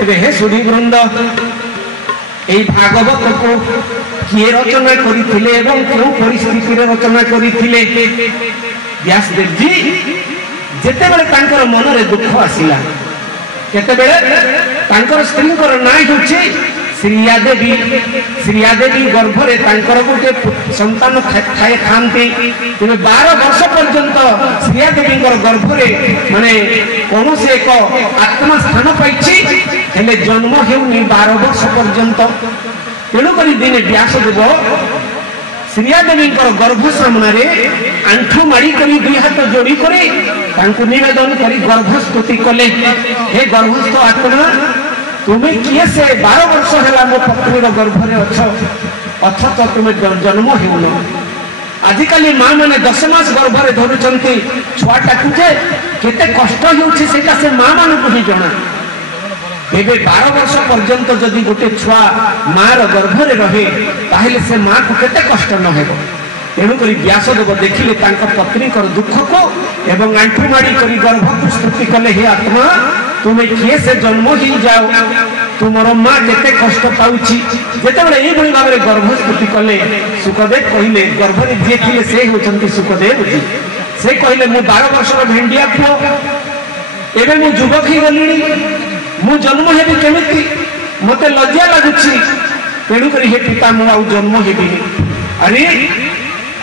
तेरे हे सुधी वृंद এই ভাগবত को किए रचना करिथिले एवं केउ परिस्थिति रे रचना करिथिले व्यासदेव जी जेते बेले तांकर मन रे दुख आसिला केते बेले तांकर स्त्री कर नाय होछि श्रीया देवी गर्भ रे तांकर गोटे संतान खाए खांती तेरे 12 वर्ष पर्यंत श्रीया देवी गर्भ रे माने कोन से एक आत्मा स्थान पाइछि हेले जन्म हेउनी 12 वर्ष पर्यंत तेणु करी दिने व्यासदेव श्रीया देवी गर्भ सामने आंठू माड़ी करी दुई हाथ जोड़ी करे तांको निवेदन करी गर्भ स्तुति कले हे गर्भस्थ आत्मा तुम्हें किए से 12 वर्ष है मो पत्नी गर्भ में अछ अथच तुम्हें जन्म हेउन आजिकल माँ मैंने 10 मास गर्भ में धरुंट छुआटा केते कष्ट होता से माँ मान को ही जना एबे 12 वर्ष पर्यंत जदि गोटे छुआ माँ गर्भ में रहे ताहले से माँ को केते कष्ट न हेबो तेणुक व्यासदेव देखिले पत्नी दुख को एवं आंठू माड़ी कर गर्भ को स्तुति कले हे आत्मा तुम्हें किए से जन्म ही जाओ तुमर माँ केते कष्ट पाउछि जेते बेले एई भली भाबरे गर्भ स्तुति कले सुखदेव कहिले गर्भ रे जे थिले से होचंती सुखदेव जी से कहिले मु 12 वर्ष भेंडिया पुओ एबे मु युवक ही गलिनी मु जन्म हेबी केमिति मते लज्जा लागुछि तेणुक हे पिता मु आ जन्म हेबी अरे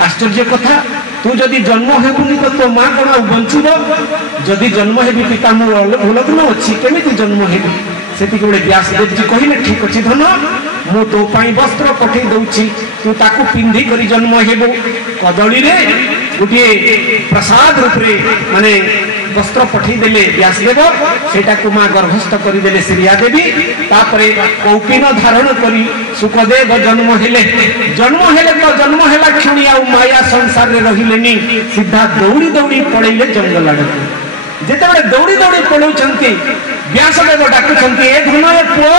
आश्चर्य कथा तू जदि जन्म हेबुनी तो माँ कौन बंचब जदि जन्म हेबी पिता मोर उलग्न अच्छी केमिति जन्म हेबी से व्यासदेव जी कहले ठीक अच्छे धन मु तो वस्त्र पठे दौची तू ताकू पिंधि करी जन्म हेबु कदली रे गोटे प्रसाद रूप रे माने वस्त्र पठे देले व्यासदेव सेटा को माँ गर्भस्थ करदेले श्रीया देवी तापरे कौपिन धारण करी सुखदेव जन्म हेले तो जन्म हेला क्षणी आ माया संसार रे रहिलेनी सीधा दौड़ी दौड़ी पड़ेले जंगल आड़ जेते दौड़ी दौड़ी पड़ौछंती व्यासदेव डाकुछंती ए धन ए पुओ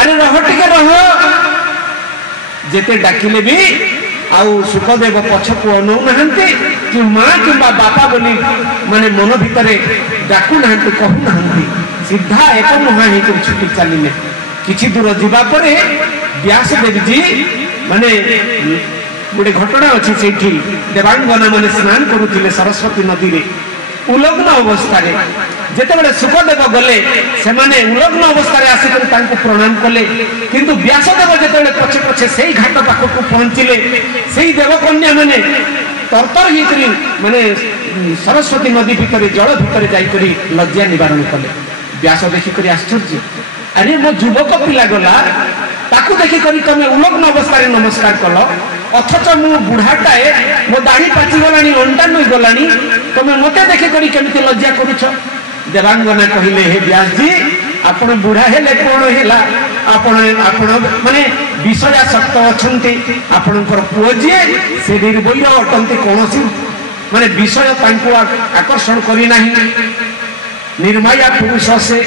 अरे रह टिके रह जेते डाकिले भी आउ सुखदेव पछकु अनौ नहंती कि माँ कि बापा बोली माने मन भितरे डाकू नहंती कहू नहंती सीधा एक मुहा हेकर छुटी चलिले किछि दूर जीवा परे व्यासदेव जी माने गोटे घटना अच्छी से देवांगना माने स्नान करुथिले सरस्वती नदी रे उलग्न अवस्था रे जेते बेले सुखदेव गले से माने उलग्न अवस्था रे आसी कर तांको प्रणाम कले किंतु व्यासदेव जेते बेले पछे पछे सेही घाट पाखक पहुंचिले सेही देवकन्या माने तरतर हिकरी माने सरस्वती नदी भितर जल भितर जाई करी लज्जा निवारण कले व्यास देखि करी आश्चर्य अरे मो युवक पिला गला ताकू देखि करी तमे उलग्न अवस्था रे नमस्कार कलो अथच मु बुढ़ाटाए मो दाढ़ी पाची गलानी अंटा नई गलानी तमे मते देखि करी केमिति लज्जा करूछ देवांगना कहिले हे व्यास जी आपण बुढ़ा हेले कोन हेला आपण माने विषयासक्त अछंती आपणकर पुओ जे से निर्भय अटंती कोनोसी माने विषय तांको आकर्षण करी नाही निर्माया पुरुष से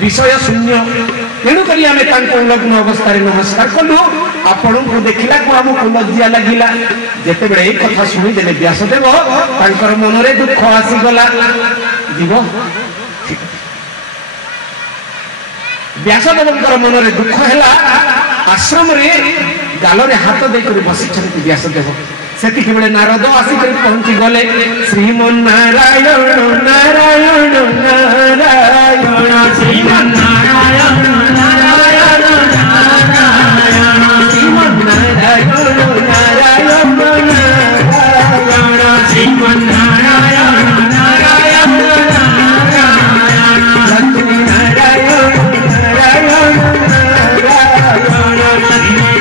विषय शून्य तेणु करी आमे तांको लग्न अवस्था रे नमस्कार कलु आपण को देखिला को हमको लज्जा लागिला जेते बेले एक कथा सुनि देले व्यासदेव तांकर मन रे दुख आसी गला जीव व्यासदेवकर मन रे दुख हैला आश्रम रे गाल रे हाथ दे कर बसी छथि व्यासदेव सेति बेले नारद आसी कर पहुंची गले श्रीमन नारायण नारायण नारायण श्रीमन नारायण नारायण नारायण श्रीमन नारायण नारायण नारायण श्रीमन नारायण नारायण नारायण लक्ष्मी नारायण नारायण नारायण श्री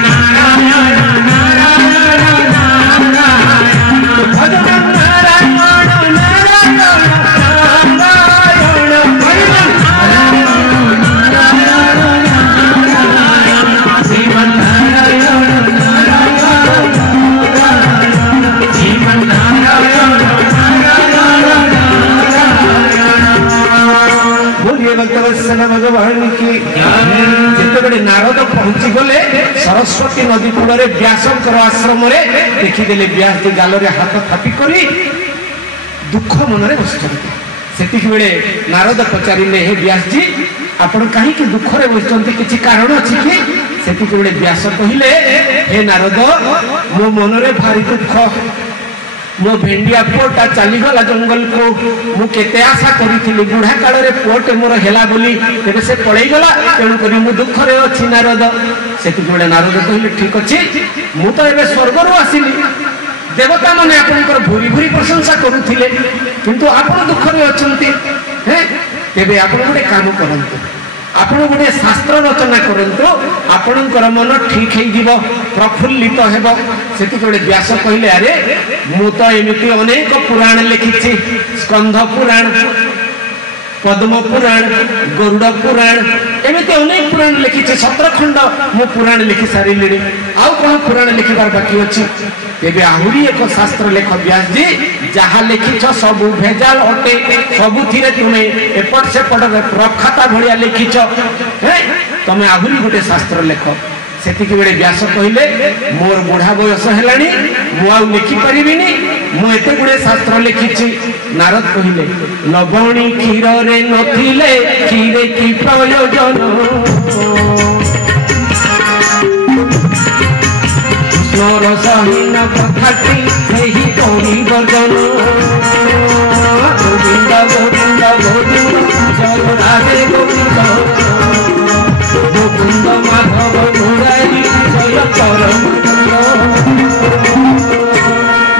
नारायण भगवान की जिते नारद पहुंची गले सरस्वती नदी कूल व्यासंकर आश्रम देखीदे व्यास जी गाल रे हाथ थापी करी दुख मन में बसुंट से नारद पचारे हे व्यास जी आपण कहीं दुखरे बसते किसी कारण अच्छी कि सेठी बेले व्यास कहले हे नारद मो मनरे भारी दुख मो भेंडिया पुओटा चलीगला जंगल को मु केते आशा करी बुढ़ा काल रे पुओटे मोर हेला बोली तेरे से पळेईगला तेणु करी मु दुखरे अछि नारद सेठी बेले नारद कहले ठीक अछि मु तो एबे स्वर्ग रु आसिली देवता माने आपनकर भूरी भूरी प्रशंसा करुथिले किंतु आपण दुखरे अछंती हे तेबे आपण गोटे काम करंतु आपण गोटे शास्त्र रचना करंतु आपणकर मन ठीक है जीव प्रफुल्लित हेबो सेति गोटे व्यास कहले अरे मु तो एमिति अनेक पुराण लिखिछि स्कंध पुराण पद्म पुराण गरुड़ पुराण एमिति अनेक पुराण लिखिछि 17 खंड मु पुराण लिखि सारिलिणी आउ कोन पुराण लिखिबार बाकी अछि एबे आहुरी एक शास्त्र लेख व्यास जी जहा लिखिछ सब भेजाल अटे सबु थिरे तुमे एपट सेपट प्रखाता भलिया लिखिछ हे तमे आहुरी गोटे शास्त्र लेख सेतिकी बेले व्यास कहले मोर बुढ़ा बयस हेलानी मु आ लिखि परिबिनी मु एते गुडे शास्त्र लिखिछि नारद कहले लवणी क्षीर रे नथिले क्षीरे की प्रयोजन रसहीन कथाटी यही गौरी वर्जन गोविंद गोविंद गोविंद जय राधे गोविंद गोविंद माधव मुरारी जय परम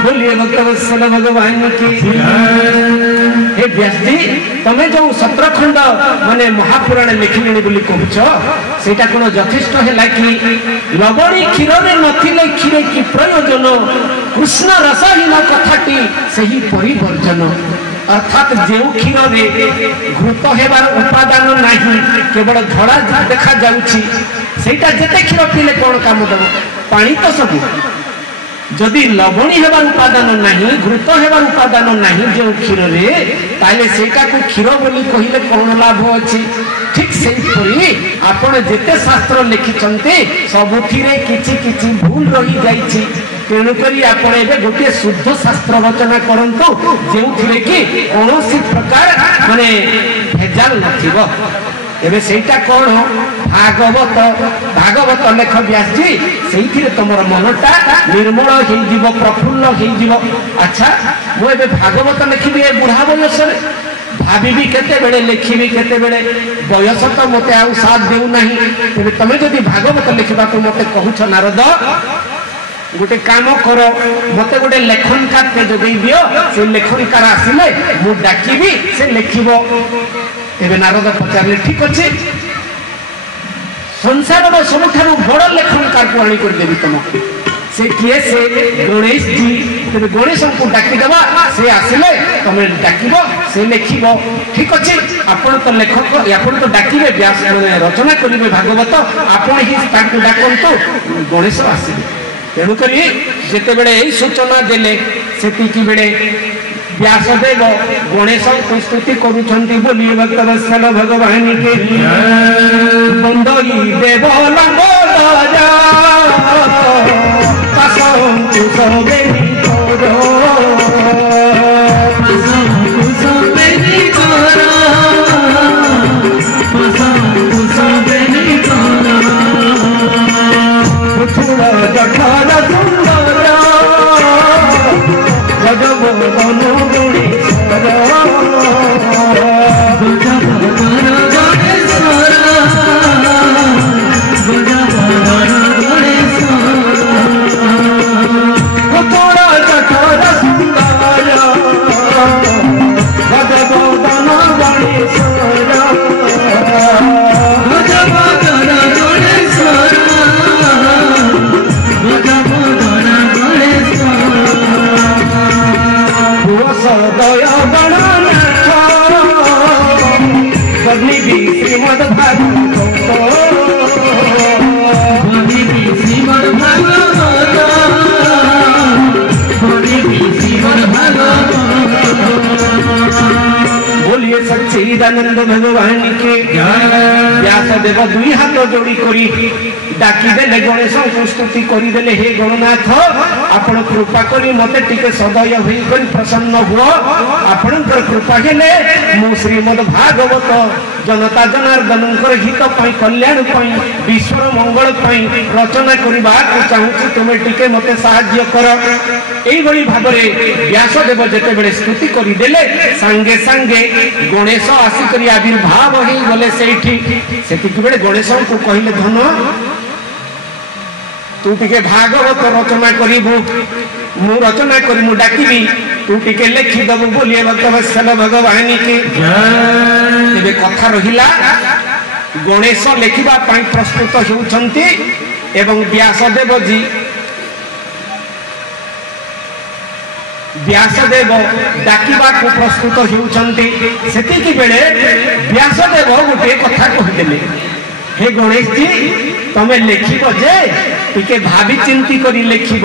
बोलिए भक्तवत्सल भगवान की हे व्यास जी तमे जो 17 खंड माने महापुराण लिखिलेनी बोली कहूछ सेटा कोन यथेष्ट हैला कि लवणी क्षीर रे नथिले क्षीरे की प्रयोजन कृष्ण रसहीन कथाटी सही परिवर्जन अर्थात जेउ क्षीर रे घृत हेबार उपादान नाही केवल धड़ा देखा जाउछि सेटा जेते क्षीर पीले कोन काम दबो पानी तो सब जदि लवणी हेबार उपादान नहीं घृत हेबार उपादान नहीं जो क्षीर रे ताले सेटा को क्षीर बोली कहिले कोन लाभ अछि ठीक सेही परी आपण जेते शास्त्र लिखिचंते सबुथिरे किछि किछि भूल रही जाईछि तेणु करी आपण एबे गोटे शुद्ध शास्त्र रचना करंतु जेउथिरे कि कोनोसी प्रकार माने भेजाल नथिबो एबे सेटा कोन भागवत भागवत लेख व्यास जी सेइथिरे तमर मनटा निर्मल हेई जीव प्रफुल्ल हेई जीव अच्छा मो एबे भागवत लिखिबी ए बुढ़ा बयस रे भाबी केते बेले लिखिबी केते बेले बयस तो मते आ साथ देउ नाही तेबे तमे जदी भागवत लिखिबा को मते कहूछ नारद गोटे काम करो मते गोटे लेखनकार पे जदि दियो से लेखनकार आसिले मु डाकिबी से लिखिबो एबे नारद पचारले ठीक अछि संसार में सबुठारु बड़ लेखनकार को आनी कर देबी तुमको से किए से गणेश जी तेरे गणेश को डाकी देबा से आसिले तमे डाकिबो से लिखिबो ठीक अछि आपण तो लेखक आपण तो डाकिबे व्यास रचना करिवे भागवत आपण ही ताकू डाकंतु गणेश आसिबे तेणु करी जेते बेले एई सूचना देले सेति की बेले व्यासदेव गणेश को स्तुति करुछंती बोलिए भक्तवत्सल भगवान के बंदई देव लंबोदरा पासंतु सबेनी तोरो पासंतु सबेनी तोरो पासंतु सबेनी तोरो पुथुर जठर सुंदर भगवान गुणेश्वर सच्चिदानंद भगवान के व्यासदेव दुई हाथ जोड़ी करी डाकी देले गणेश को स्तुति करी देले हे गणनाथ आपण कृपा करी मते टिके सदय होई करी प्रसन्न हुओ आपणकर कृपा हेले मु श्रीमद् भागवत जनता जनार्दन हित पाई कल्याण पाई विश्वर मंगल पाई रचना करबा को चाहूची तुमे टिके मते सहाय्य कर एई बड़ी भाबरे व्यासदेव जेते बेले स्तुति करी देले संगे संगे गणेश आसी करी आविर्भाव होई गले सेठी सेति बेले गणेश को कहिले धन तू टिके भागवत रचना करिबु मु रचना करी मु डाकिबी तू टिके लिखि दबु बोलिए भक्तवत्सल भगवान की एबे कथा रहिला गणेश लेखिबा पई प्रस्तुत होउछंती एवं व्यासदेव जी व्यासदेव डाकिबा को प्रस्तुत होउछंती सेति की बेले व्यासदेव गोटे कथा कहिदेले हे गणेश जी तमे लेखिब जे टिके भाभी चिंती करी लेखिब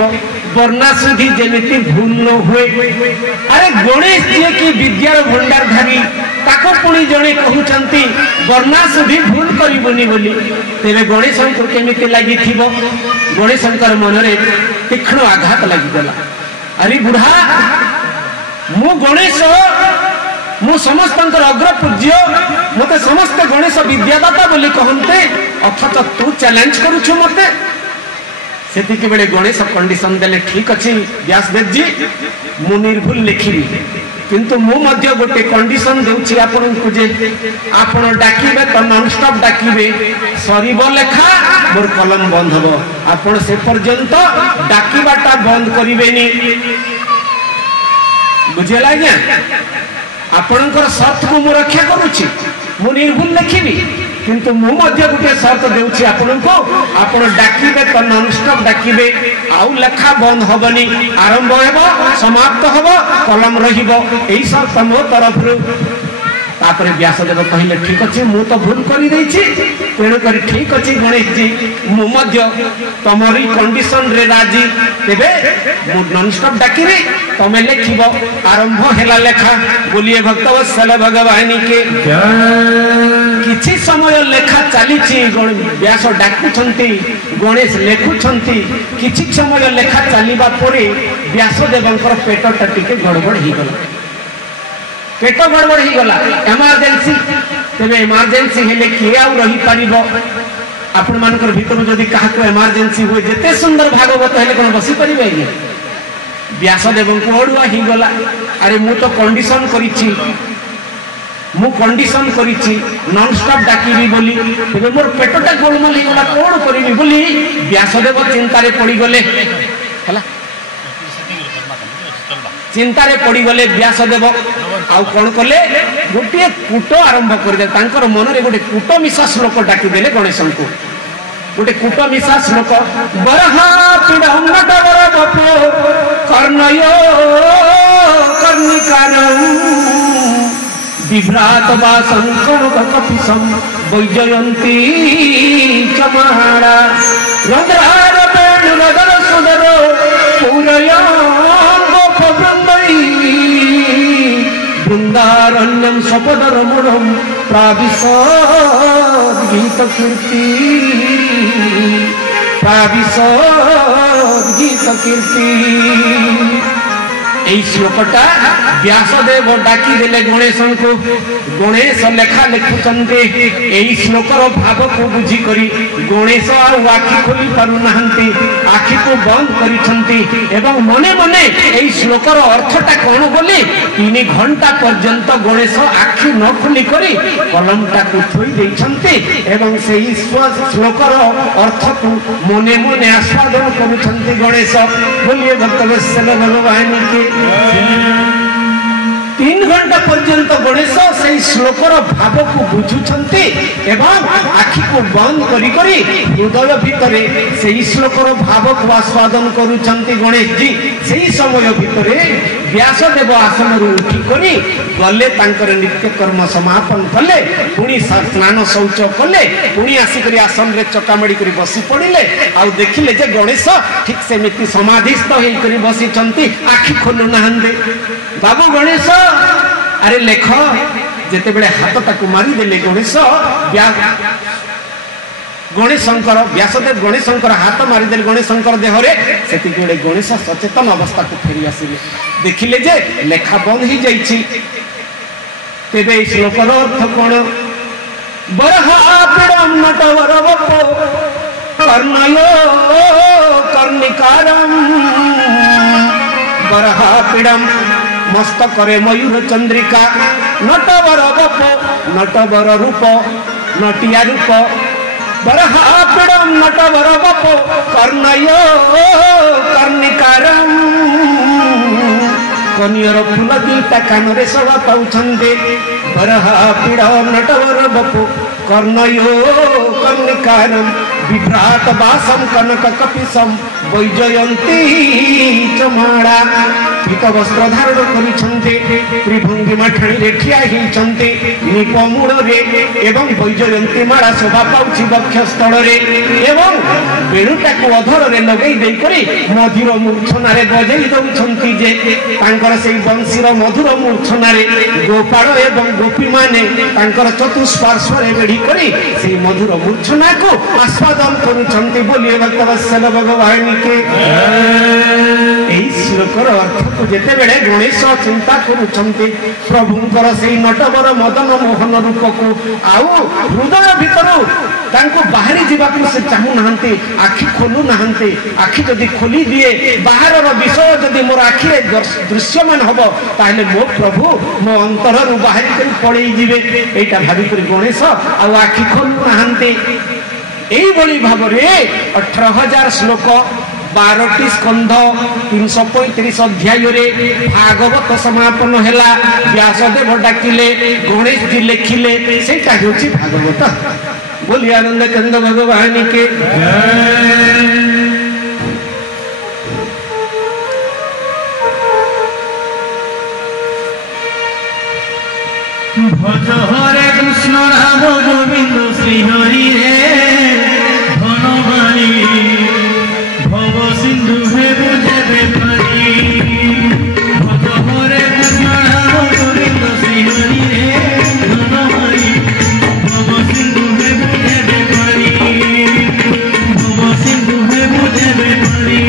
वर्णा सुधी जेमिति भूल न हुए अरे गणेश जी की विद्यार भंडारधारी ताको पुणी जणे कहउचंती वर्णा सुधी भूल करिबोनी बोली तेरे गणेश को केमिति लागि थिबो गणेशंकर मनरे तीक्ष्ण आघात लागि गला अरे बुढ़ा मु गणेश मु समस्त अग्र पूज्य मते समस्त गणेश विद्यादाता बोली कहते अथच तू चैलेंज करूछु मते सेति के बेले गणेश कंडीशन देले ठीक अछि व्यासदेव जी मु निर्भुल लिखिबी किंतु मु मध्य गोटे कंडीशन देउछि आपन को जे आपन डाकिबे त नॉन स्टॉप डाकिबे सरीबो लेखा मोर कलम बंद हबो आपन से पर्यंत डाकिबाटा बंद करिवेनी बुझेला क्या आपणकर शर्त को मु रक्षा करूछि मु निर्भुल लिखिबी किंतु मु मध्य गोटे शर्त देउछि आपन को आपन डाकिबे त नॉन स्टॉप डाकिबे आउ लेखा बंद हबनी आरंभ हेबो समाप्त हबो कलम रहिबो एई शर्त मो तरफ रु तापरे व्यासदेव कहिले ठीक अछि मु तो भूल करि दैछि तेणु करी ठीक अछि गणेश जी मु मध्य तमरी कंडीशन रे राजी तेबे मु नॉन स्टॉप डाकिबे तमे लेखिबो आरंभ हेला लेखा बोलिए भक्तवत्सल भगवान के किछि समय लेखा चलीछि व्यास डाकुछंती गणेश लेखुछंती किछि समय लेखा चलीबा परे व्यासदेवंकर पेटटा टिके गड़बड़ ही गला पेट गड़बड़ ही गला इमरजेंसी तेबे इमरजेंसी हेले के आ रही पारिबो आपण मानकर भीतर जदी काहा को इमरजेंसी होय जेते सुंदर भागवत हेले कोन बसी परिबे कि व्यासदेव को ओडुआ ही गला अरे मु तो कंडीशन करिछि मु कंडीशन करिछि नॉन स्टॉप डाकिबी बोली तेबे मोर पेटटा गोलमल ही गला कोन करिबी बोली व्यासदेव चिंता रे पड़ी गले हला चिंता रे पड़ी गले व्यासदेव आउ कौन कले गोटे कूट आरंभ कर दे तांकर मन रे गोटे कूट मिसा श्लोक डाकी देले गणेश को गोटे कूट मिसा श्लोक बरहा पिडंगट बर बपो कर्णयो कर्णिकारं विभ्रात वासं कपिसं वैजयंती चमहारा रुद्रार वेणु नगर सुदर पूरया वृंदारण्यम सपदरमणम प्राविशद गीत कीर्ति এই শ্লোকটা व्यासदेव डाकी देले गणेश को गणेश लेखा लिखुचंते एई श्लोकर भाव को बुझी करी गणेश आखि खोली पारु नाहंती आखि को बंद करिसंती एवं मने मने एई श्लोकर अर्थटा कोन बोली 3 घंटा पर्यंत गणेश आखि न खोली करी कलमटा को थोई दैछंती एवं सेई श्लोकर अर्थ को मने मने आस्वादन करुछंती गणेश बोलिए भक्तवत्सल भगवान के 3 घंटा पर्यंत गणेश से श्लोकर भाव को बुझुछंती एवं आखि को बंद करी करी हृदय भितरे से श्लोकर भाव को आस्वादन करुछंती गणेश जी सेही समय भितरे व्यासदेव आसन रु उठी करी गले तांकर नित्य कर्म समापन कले पुणी स्नान शौच कले पुणी आसी करी आसन रे चकामड़ी करी बसी पड़िले आ देखिले जे गणेश ठीक सेमिति समाधिस्थ होई करी बसी छंती आखि खोलु नाहंदे बाबू गणेश अरे लेख जेते बेले हाथ ताकू मारी देले गणेश गणेशंकर व्यासदेव गणेशंकर हाथ मारिदेले गणेशंकर देहरे सेति गोटे गणेश सचेतन अवस्था को फेरी आसिले देखिले जे लेखा बंद ही जाइछि तेबे श्लोकर अर्थ कोन बरहापिडम नटवर बपो कर्णयो कर्णिकारम बरहापिडम मस्तकरे मयूर चंद्रिका नटवर बपो नटवर रूप नटिया रूप बरहापिडम नटवर बपो कर्णयो कर्णिकारम कनियर फूल दीटा कानरे सवा पाउछन्ते बरहापिड नटवर बपो कर्णयो कर्णिकारम विभ्रात वासम कनक कपिसम वैजयंती चमाड़ा पीत वस्त्र धारण करिछन्ते त्रिभंगिमा ठाणी ठिया हिचन्ते निपमूल रे एवं वैजयंती माला शोभा पाउछि वक्षस्थल रे एवं बेणुटा को अधर रे लगै देई करी मधुर मूर्छना रे बजै दउछन्ति जे तांकर सेई वंशीर मधुर मूर्छना रे गोपाल एवं गोपी माने तांकर चतुष्पार्श्व रे बेढी करी सेई मधुर मूर्छना को आस्वादन करुछन्ति बोलिए भक्तवत्सल भगवान के एई श्लोकर अर्थ को जेते बेले गणेश चिंता करुछन्ति प्रभुंकर सेई नटवर मदन मोहन रूप को आउ हृदय भीतर तांको बाहरी जीवाकु से चाहू नहंते आखि खोलू नहंते आखि जदि खोली दिए बाहर विषय जदि मोर आखि दृश्यमान हबो ताहले मो प्रभु मो अंतर रु बाहरी कर पड़े जिवे एटा भाबी कर गणेश आ आखि खोलू नहंते एई बली भाबरे 18000 श्लोक 12टी स्कंध 335 अध्याय रे भागवत समापन हैला व्यासदेव डाकिले गणेश जी लिखिले सेटा होची भागवत बोलिए आनंद कंद भगवान के भज हरे कृष्ण राम गोविंद श्री हरि रे धनवाणी भव सिंधु हे बुझे पारी भज हरे कृष्ण राम गोविंद श्री हरि रे धनवाणी भव सिंधु हे बुझे पारी भव सिंधु हे बुझे पारी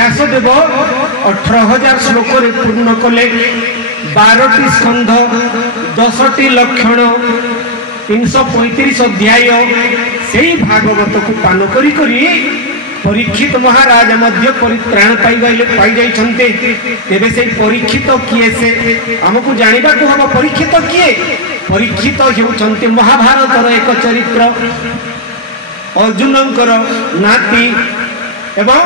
व्यासदेव 18,000 श्लोक पूर्ण कले 12टी स्कंध 10टी लक्षण 335 अध्याय से भागवत को पान करी परीक्षित महाराज मध्य परित्राण पाई जाइछन्ते। तेबे से परीक्षित किए से हमको जानिबा को हम परीक्षित किए। परीक्षित हेउछन्ते महाभारतर एक चरित्र अर्जुनंकर नाती एवं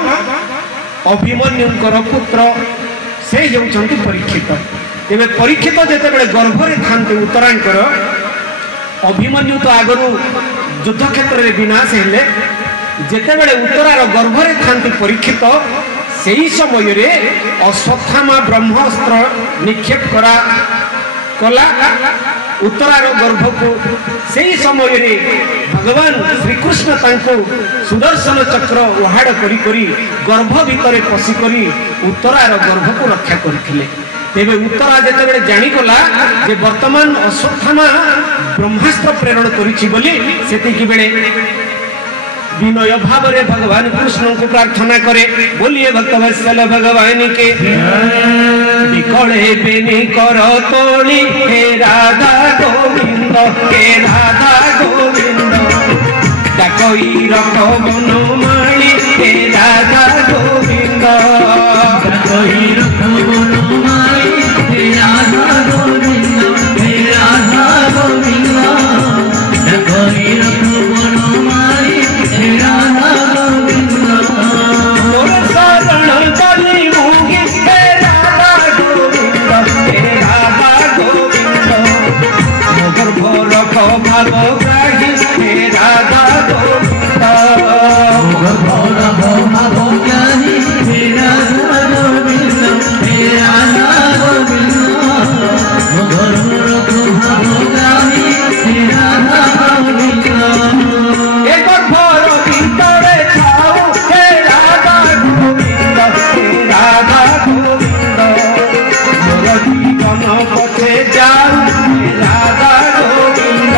अभिमन्युंकर पुत्र से हेउछन्ते परीक्षित। तेबे परीक्षित जेतेबेले गर्भरे थान्ते उत्तरांकर अभिमन्यु तो आगरू युद्ध क्षेत्र में विनाश हेले जेतेबेले उत्तरार गर्भरे थान्ते परीक्षित सेही समय रे अश्वत्थामा ब्रह्मास्त्र निक्षेप कला उत्तरार गर्भ को सेही समय रे भगवान श्री कृष्ण तांको सुदर्शन चक्र उहाड़ करी गर्भ भितर पशि करी उत्तरार गर्भ को रक्षा करथिले। तेबे उत्तरा जेतेबेले जानिगला जे वर्तमान अश्वत्थामा ब्रह्मास्त्र प्रेरण करिछि बोली सेतिकि बेले विनय भाव रे भगवान कृष्ण को प्रार्थना करे। बोलिए भक्तवत्सल भगवान के विकले बेनी कर तोली हे राधा गोविंद डाकई रख बनो माली हे राधा गोविंद डाकई रख बनो माली हे राधा गोविंद डाकई रख बनो माली हे राधा गोविंद तोर शरण कली मुगी हे राधा गोविंद मोगर भोर भाव ग्राही हे राधा गोविंद मोगर भोर भाव ग्राही हे राधा गोविंद हे राधा गोविंद मोगर भोर भाव ग्राही हे राधा गोविंद एक भोर भीतरे छाऊ हे राधा गोविंद मोर जीवन पथे जाऊ हे राधा गोविंद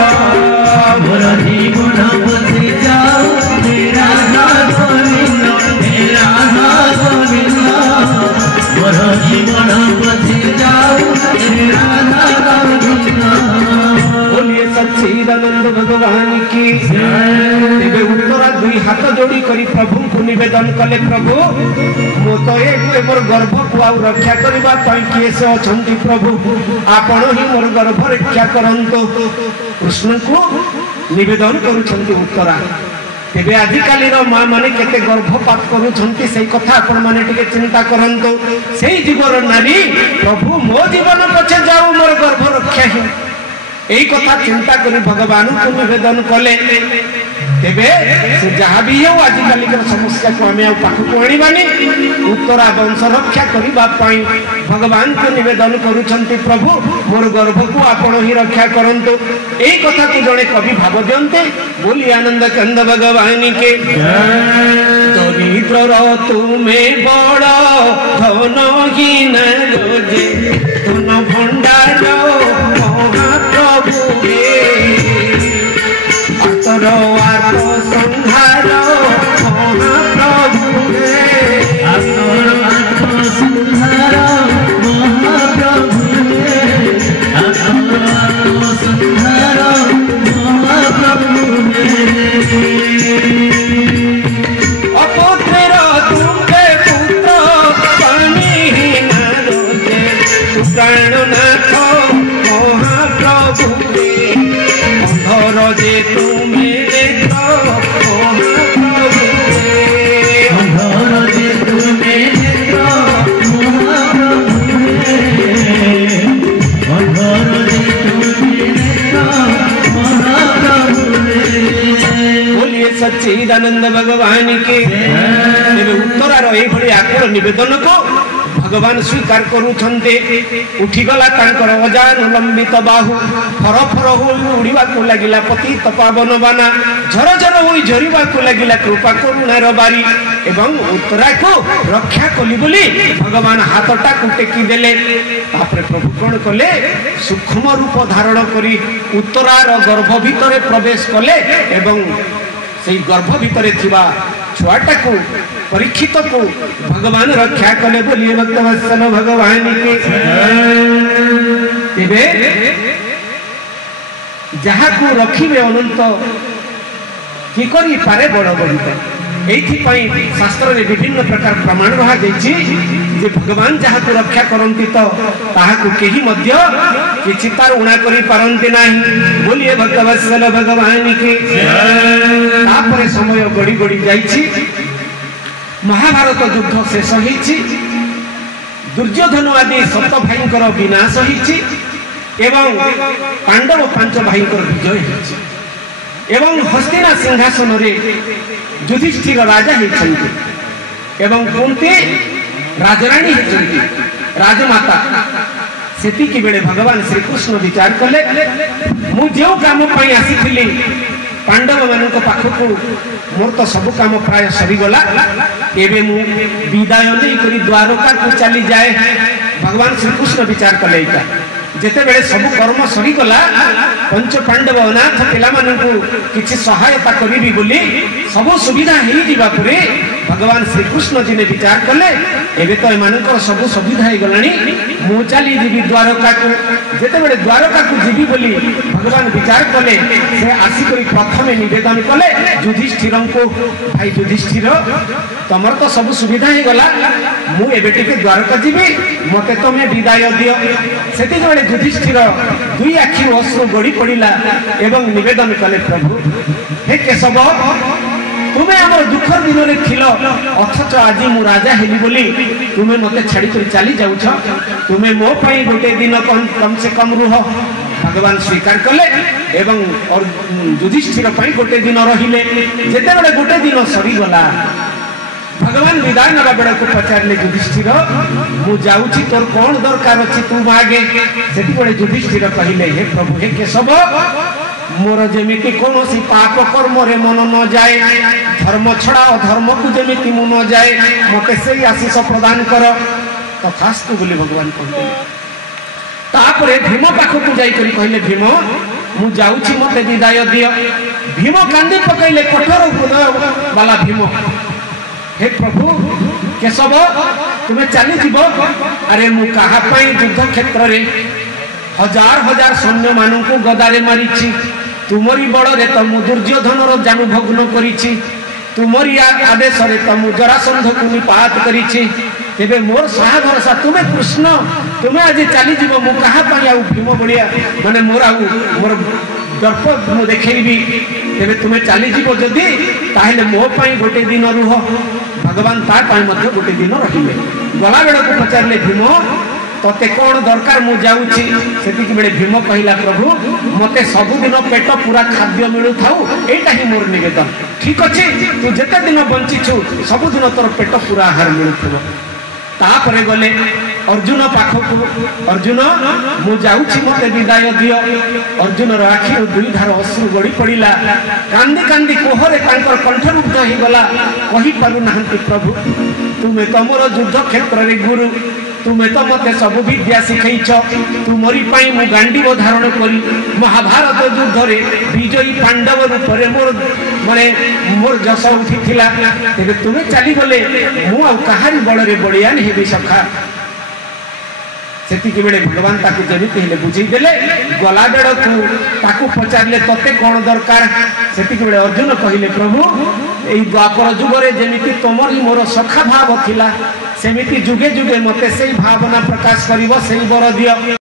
मोर जीवन पथे जाऊ हे राधा गोविंद हे राधा गोविंद मोर जीवन पथे जाऊ हे राधा गोविंद। बोलिए सच्चिदानंद भगवान की। तेबे उत्तरा दुई हाथ जोड़ी करी प्रभु को निवेदन कले प्रभु मो तो एक मोर गर्भ को आउ रक्षा करबा पई किए से अछंती प्रभु आपण ही मोर गर्भ रक्षा करंतो कृष्ण को निवेदन करूछंती उत्तरा। तेबे आजिकाली रो मां माने केते गर्भपात करूछंती सेई कथा आपण माने टिके चिंता करंतो। सेई जीवर नारी प्रभु मो जीवन पछे जाऊ मोर गर्भ रक्षा ही यही कथा चिंता करी भगवान को निवेदन कले। तेबे से जहाँ भी हो आजिकल समस्या को आम पाखक आनी उत्तरा वंश रक्षा करने भगवान को निवेदन करुछंती प्रभु मोर गर्भ को आपण ही रक्षा करंतु। यही कथा को जड़े कवि भाव दियंते। बोली आनंद कंद भगवान के दरिद्र तुम्हें बड़ धनहीन रोजे धन भंडार महाप्रभु आत्म संहार महाप्रभु आत्म संहार महाप्रभु आत्म संहार महाप्रभु अपुत्र तुमके पुत्र स्वामीहीन रोजे प्राणनाथ महाप्रभु अंधर जे तुम्हें देखो महाप्रभु अंधर जे तुम्हें देखो महाप्रभु अंधर जे तुम्हें देखो महाप्रभु। बोलिए सच्चिदानंद भगवान के। उत्तरार यही आकुल निवेदन को भगवान स्वीकार करुछन्ते। उठीगला तांकर अजान लंबित बाहु फर फर हो उड़ीवा को लागिला पतित पावन बाना झर झर होई झरिवा को लागिला कृपा करुणार बारी एवं उत्तरा को रक्षा कली बोली भगवान हाथटा को टेकी देले। तापर प्रभु कोन कले सूक्ष्म रूप धारण करी उत्तरार गर्भ भितरे प्रवेश कले एवं सेई गर्भ भितरे थिबा छुआटा को परीक्षित को भगवान रक्षा कले बोलिए भक्तवत्सल भगवान के तेबे जहा को रखिबे अनंत कि करी पारे बड़ बड़िता एथि शास्त्र में विभिन्न प्रकार प्रमाण रहा जे भगवान जहाँ को रक्षा करती तो ताहाकु केही मध्य किछि तार उणा करि पारंती नाही बोलिए भक्तवत्सल भगवान के तापरे समय गड़ी गड़ी जाइछि महाभारत युद्ध शेष होइछि दुर्योधन आदि सप्त भाईंकर विनाश होइछि एवं पांडव पांच भाईंकर विजय होइछि एवं हस्तिना सिंहासन रे युधिष्ठिर राजा होइछन्ति एवं कुंती राजरानी होइछन्ति राजमाता सेति की बेले भगवान श्री कृष्ण विचार कले मु जो काम पई आसीथिली पांडव मानक पाखकु मोर तो सब काम प्राय सरी गला एबे मु विदाय नै करी द्वारका को चली जाए भगवान श्री कृष्ण विचार कले इका जेते बेले सब कर्म सरी गला पंच पांडव अनाथ पिला मानकु किछि सहायता करिबी बोली सब सुविधा हेई दिबा परे भगवान श्री कृष्ण जी ने विचार कले एबे तो एमानकर सब सुविधा हे गलानी मु चली जीवी द्वारका को जेते बेले द्वारका को जीवी बोली भगवान विचार कले से आसी करी प्रथमे निवेदन कले युधिष्ठिर को भाई युधिष्ठिर तमर तो सब सुविधा हे गला मु एबे टिके द्वारका जीवी मते तमे विदाय दियो सेति बेले युधिष्ठिर दुई आखि अश्रु गड़ी पड़िला एवं निवेदन कले प्रभु हे केशव तुम्हें आम दुख दिन में थिल अथच आज मु राजा हेली बोली तुम्हें मते छाड़ी कर चली जाउछ तुम्हें मो पई गोटे दिन कम से कम रुह भगवान स्वीकार कले एवं और युधिष्ठिर पई गोटे दिन रहिले जेते बेले गोटे दिन सरी गला भगवान विदाय नबा बेड़ा को पचारले युधिष्ठिर मु जाउछि तोर कोन दरकार अछि तू मागे सेति बेले युधिष्ठिर कहिले हे प्रभु हे केशव मोर जेमिति कोनोसी पाप कर्म रे मन न जाए धर्म छड़ा अधर्म को जेमिति मन न जाए मते सेही आशीष प्रदान कर तथास्तु बोली भगवान कहले तापरे भीम पाखो को जाई करी कहले भीम मु जाउछि मते विदाय दियो भीम कांदी पकैले कठोर हृदय वाला भीम हे प्रभु केशव तुम्हें चली जीव अरे मु कहा पाई युद्ध क्षेत्र रे हजार हजार सैन्य मानू को गदारे मारी तुमरी बड़ रे तो मु दुर्योधन जानू भग्न करी तुमरी आदेश रे तो मु जरासंध को निपात करी तेबे मोर साहा भरोसा तुम्हें कृष्ण तुम्हें आज चली जीव मु कहा पाई आउ भीम बड़िया माने मोर आउ मोर दर्प मु देखैबी तेबे तुम्हें चली जीव जदी ताहेले मो पाई गोटे दिन रुह भगवान ता पाई मध्य गोटे दिन रहिबे गला बेड़ा को पचारले भीम तते कौन दरकार मु जाउछि सेति बेले भीम कहिला प्रभु मते सब दिन पेट पूरा खाद्य मिलु थाउ एटा ही मोर निवेदन ठीक अछि तू जेते दिन बंची छु सब दिन तोर पेट पूरा आहार मिलु थबो तापरे गले अर्जुन पाखकु अर्जुन मु जाउछि मते विदाय दियो अर्जुन र आखि दुई धार अश्रु गड़ी पड़िला कांदी कांदी कोहरे तांकर कंठ रुद्ध ही गला कहि पारु नाहंती प्रभु तुमे तमरो युद्ध क्षेत्र रे गुरु तुम्हें तो मते सब विद्या शिखैछ तुमरी पाई मु गांडीव धारण करी महाभारत युद्ध रे विजयी पांडव रूप रे मोर माने मोर जस उठिथिला तेबे तुमे चली गले मु आ कहारी बड़ रे बड़ियान हेबे सखा सेति के बेले भगवान ताकु जमिति हेले बुझी देले गला बेड़ को ताकु पचारले तते कोन दरकार सेति के बेले अर्जुन कहिले प्रभु एई द्वापर युग रे जेमिति तमरी मोर सखा भाव थिला सेमिति जुगे जुगे मते सेई भावना प्रकाश करिवो सेई बर दियो।